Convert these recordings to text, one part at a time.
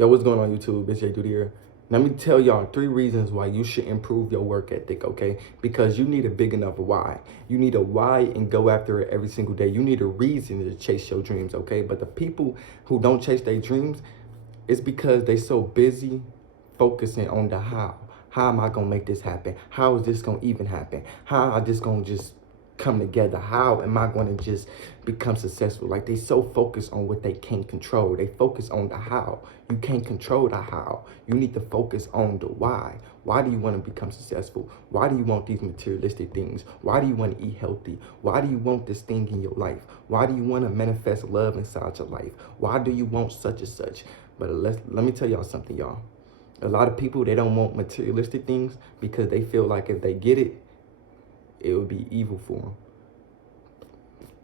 Yo, what's going on YouTube? It's Jayyduty here. Let me tell y'all 3 reasons why you should improve your work ethic, okay? Because you need a big enough why. You need a why and go after it every single day. You need a reason to chase your dreams, okay? But the people who don't chase their dreams, it's because they so busy focusing on the how. How am I gonna make this happen? How is this gonna even happen? How are this gonna just come together? How am I going to just become successful? Like, they so focused on what they can't control. They focus on the how. You can't control the how. You need to focus on the why. Why do you want to become successful? Why do you want these materialistic things? Why do you want to eat healthy? Why do you want this thing in your life? Why do you want to manifest love inside your life? Why do you want such and such? But let me tell y'all something, y'all. A lot of people, they don't want materialistic things because they feel like if they get it, it would be evil for them.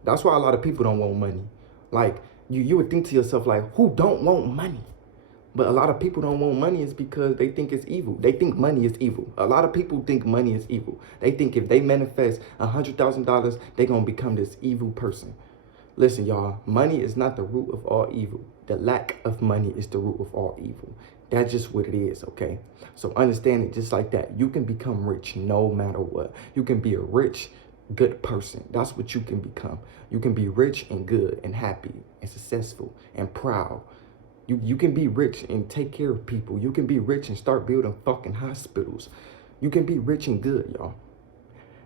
That's why a lot of people don't want money. Like, you would think to yourself, like, who don't want money? But a lot of people don't want money is because they think it's evil. They think money is evil. A lot of people think money is evil. They think if they manifest $100,000, they're going to become this evil person. Listen, y'all, money is not the root of all evil. The lack of money is the root of all evil. That's just what it is, okay? So understand it just like that. You can become rich no matter what. You can be a rich, good person. That's what you can become. You can be rich and good and happy and successful and proud. You can be rich and take care of people. You can be rich and start building fucking hospitals. You can be rich and good, y'all.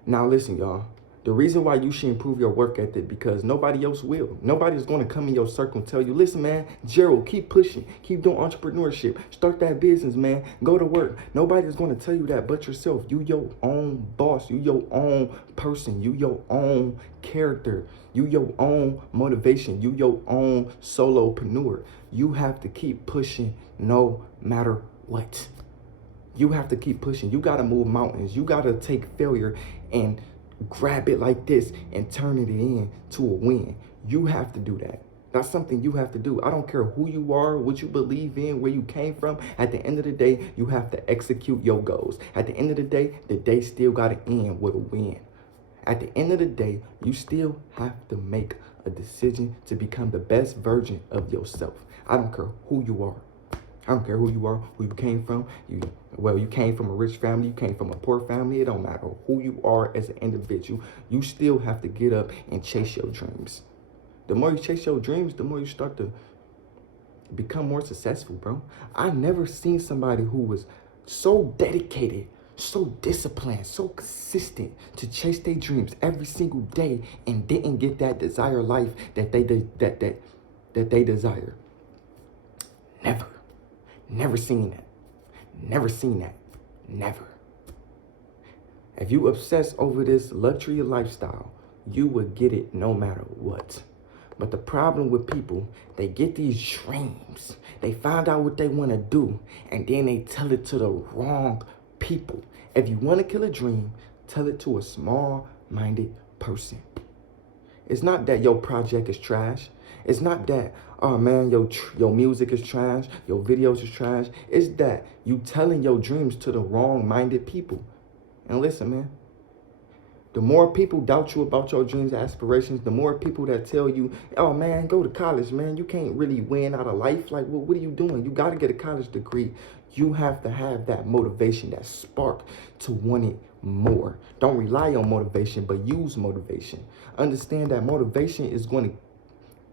Now listen, y'all. The reason why you should improve your work ethic because nobody else will. Nobody's going to come in your circle and tell you, listen, man, Gerald, keep pushing. Keep doing entrepreneurship. Start that business, man. Go to work. Nobody's going to tell you that but yourself. You your own boss. You your own person. You your own character. You your own motivation. You your own solopreneur. You have to keep pushing no matter what. You have to keep pushing. You got to move mountains. You got to take failure and grab it like this and turn it into a win. You have to do that. That's something you have to do. I don't care who you are, what you believe in, where you came from. At the end of the day, you have to execute your goals. At the end of the day still got to end with a win. At the end of the day, you still have to make a decision to become the best version of yourself. I don't care who you are. I don't care who you are, who you came from. You came from a rich family, you came from a poor family. It don't matter who you are as an individual. You still have to get up and chase your dreams. The more you chase your dreams, the more you start to become more successful, bro. I never seen somebody who was so dedicated, so disciplined, so consistent to chase their dreams every single day and didn't get that desired life that they desire. Never seen that. Never seen that. Never. If you obsess over this luxury lifestyle, you would get it no matter what. But the problem with people, they get these dreams. They find out what they want to do, and then they tell it to the wrong people. If you want to kill a dream, tell it to a small-minded person. It's not that your project is trash. It's not that, oh man, your music is trash, your videos is trash. It's that you telling your dreams to the wrong-minded people. And listen, man, the more people doubt you about your dreams and aspirations, the more people that tell you, oh man, go to college, man. You can't really win out of life. Like, well, what are you doing? You got to get a college degree. You have to have that motivation, that spark to want it more. Don't rely on motivation, but use motivation. Understand that motivation is going to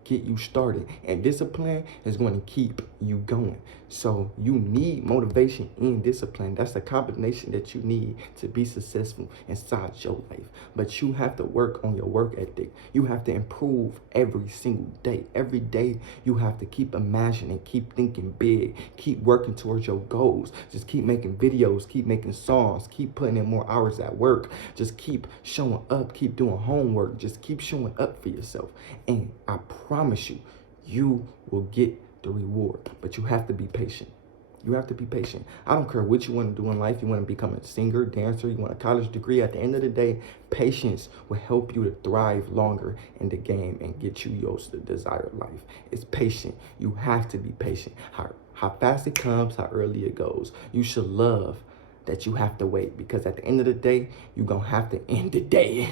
get you started, and discipline is going to keep you going. So you need motivation and discipline. That's the combination that you need to be successful inside your life. But you have to work on your work ethic. You have to improve every single day. Every day you have to keep imagining, keep thinking big, keep working towards your goals. Just keep making videos, keep making songs, keep putting in more hours at work. Just keep showing up, keep doing homework. Just keep showing up for yourself. And I promise you, you will get the reward, but you have to be patient. You have to be patient. I don't care what you want to do in life. You want to become a singer, dancer, you want a college degree. At the end of the day, patience will help you to thrive longer in the game and get you your desired life. It's patient. You have to be patient. How fast it comes, how early it goes. You should love that you have to wait, because at the end of the day, you're going to have to end the day.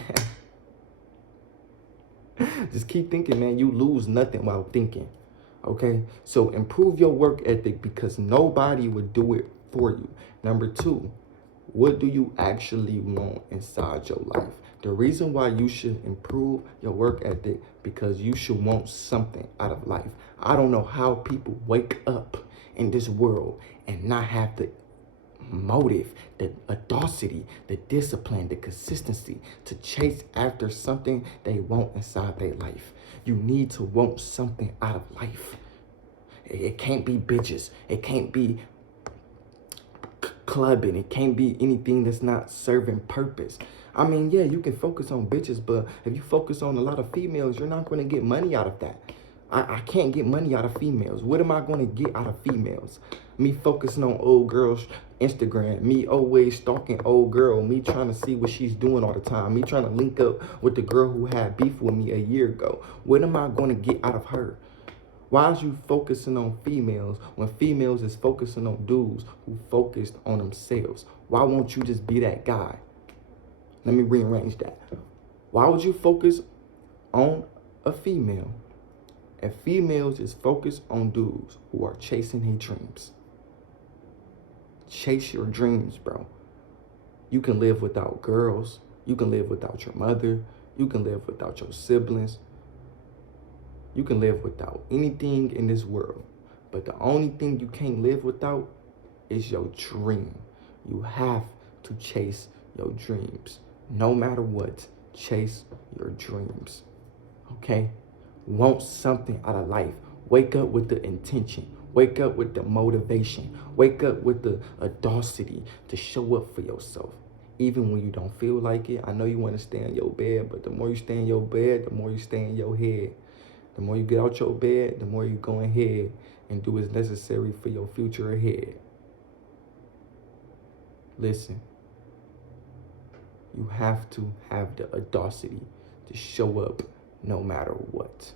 Just keep thinking, man. You lose nothing while thinking. Okay, so improve your work ethic because nobody would do it for you. Number two, what do you actually want inside your life? The reason why you should improve your work ethic because you should want something out of life. I don't know how people wake up in this world and not have the motive, the audacity, the discipline, the consistency to chase after something they want inside their life. You need to want something out of life. It can't be bitches. It can't be clubbing. It can't be anything that's not serving purpose. I mean, yeah, you can focus on bitches, but if you focus on a lot of females, you're not going to get money out of that. I can't get money out of females. What am I going to get out of females? Me focusing on old girls' Instagram, me always stalking old girl, me trying to see what she's doing all the time, me trying to link up with the girl who had beef with me a year ago. What am I going to get out of her? Why is you focusing on females when females is focusing on dudes who focused on themselves? Why won't you just be that guy? Let me rearrange that. Why would you focus on a female and females is focused on dudes who are chasing their dreams? Chase your dreams, bro. You can live without girls. You can live without your mother. You can live without your siblings. You can live without anything in this world. But the only thing you can't live without is your dream. You have to chase your dreams. No matter what, chase your dreams. Okay? Want something out of life. Wake up with the intention. Wake up with the motivation. Wake up with the audacity to show up for yourself. Even when you don't feel like it. I know you want to stay in your bed, but the more you stay in your bed, the more you stay in your head. The more you get out your bed, the more you go ahead and do what's necessary for your future ahead. Listen, you have to have the audacity to show up no matter what.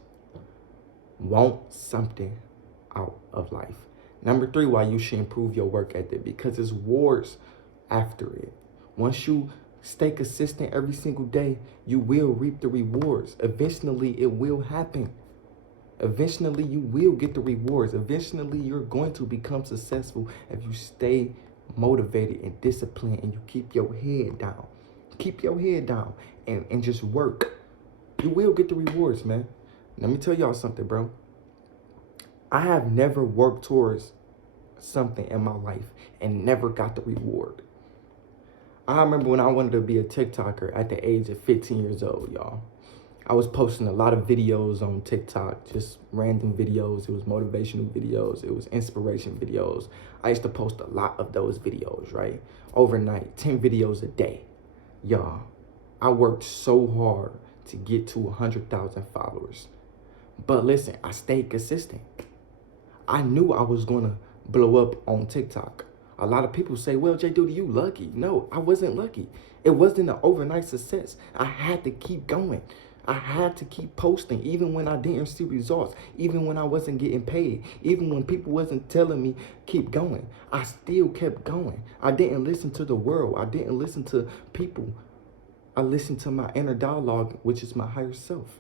Want something out of life. Number three, why you should improve your work ethic, because it's wars after it. Once you stay consistent every single day, you will reap the rewards. Eventually, it will happen. Eventually, you will get the rewards. Eventually, you're going to become successful if you stay motivated and disciplined and you keep your head down. Keep your head down and just work. You will get the rewards, man. Let me tell y'all something, bro. I have never worked towards something in my life and never got the reward. I remember when I wanted to be a TikToker at the age of 15 years old, y'all. I was posting a lot of videos on TikTok, just random videos. It was motivational videos. It was inspiration videos. I used to post a lot of those videos, right? Overnight, 10 videos a day. Y'all, I worked so hard to get to 100,000 followers. But listen, I stayed consistent. I knew I was going to blow up on TikTok. A lot of people say, well, Jayyduty, you lucky. No, I wasn't lucky. It wasn't an overnight success. I had to keep going. I had to keep posting even when I didn't see results, even when I wasn't getting paid, even when people wasn't telling me keep going. I still kept going. I didn't listen to the world. I didn't listen to people. I listened to my inner dialogue, which is my higher self.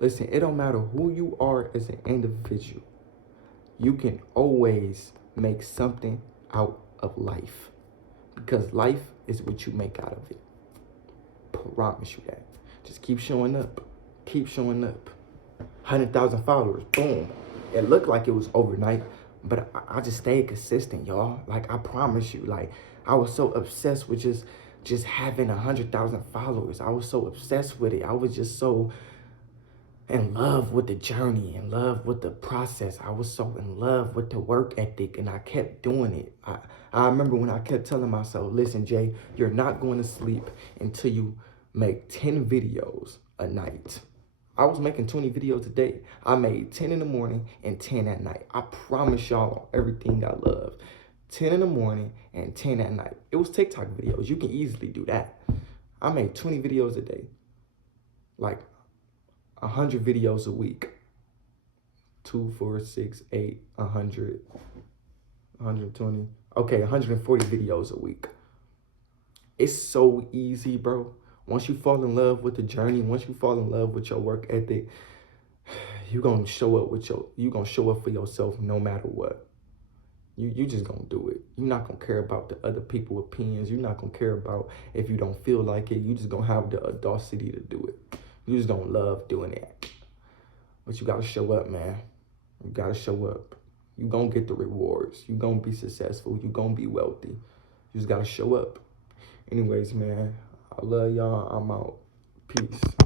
Listen, it don't matter who you are as an individual. You can always make something out of life, because life is what you make out of it. Promise you that. Just keep showing up. Keep showing up. 100,000 followers. Boom. It looked like it was overnight, but I just stayed consistent, y'all. Like, I promise you, like, I was so obsessed with just having 100,000 followers. I was so obsessed with it. I was just so in love with the journey, in love with the process. I was so in love with the work ethic, and I kept doing it. I remember when I kept telling myself, listen, Jay, you're not going to sleep until you make 10 videos a night. I was making 20 videos a day. I made 10 in the morning and 10 at night. I promise y'all everything I love. 10 in the morning and 10 at night. It was TikTok videos. You can easily do that. I made 20 videos a day. Like 100 videos a week. 2, 4, 6, 8, 100, 120. Okay, 140 videos a week. It's so easy, bro. Once you fall in love with the journey, once you fall in love with your work ethic, you gonna show up you gonna show up for yourself no matter what. You just gonna do it. You're not gonna care about the other people's opinions. You're not gonna care about if you don't feel like it. You just gonna have the audacity to do it. You just gonna love doing it. But you gotta show up, man. You gotta show up. You gonna get the rewards. You gonna be successful. You gonna be wealthy. You just gotta show up. Anyways, man, I love y'all. I'm out. Peace.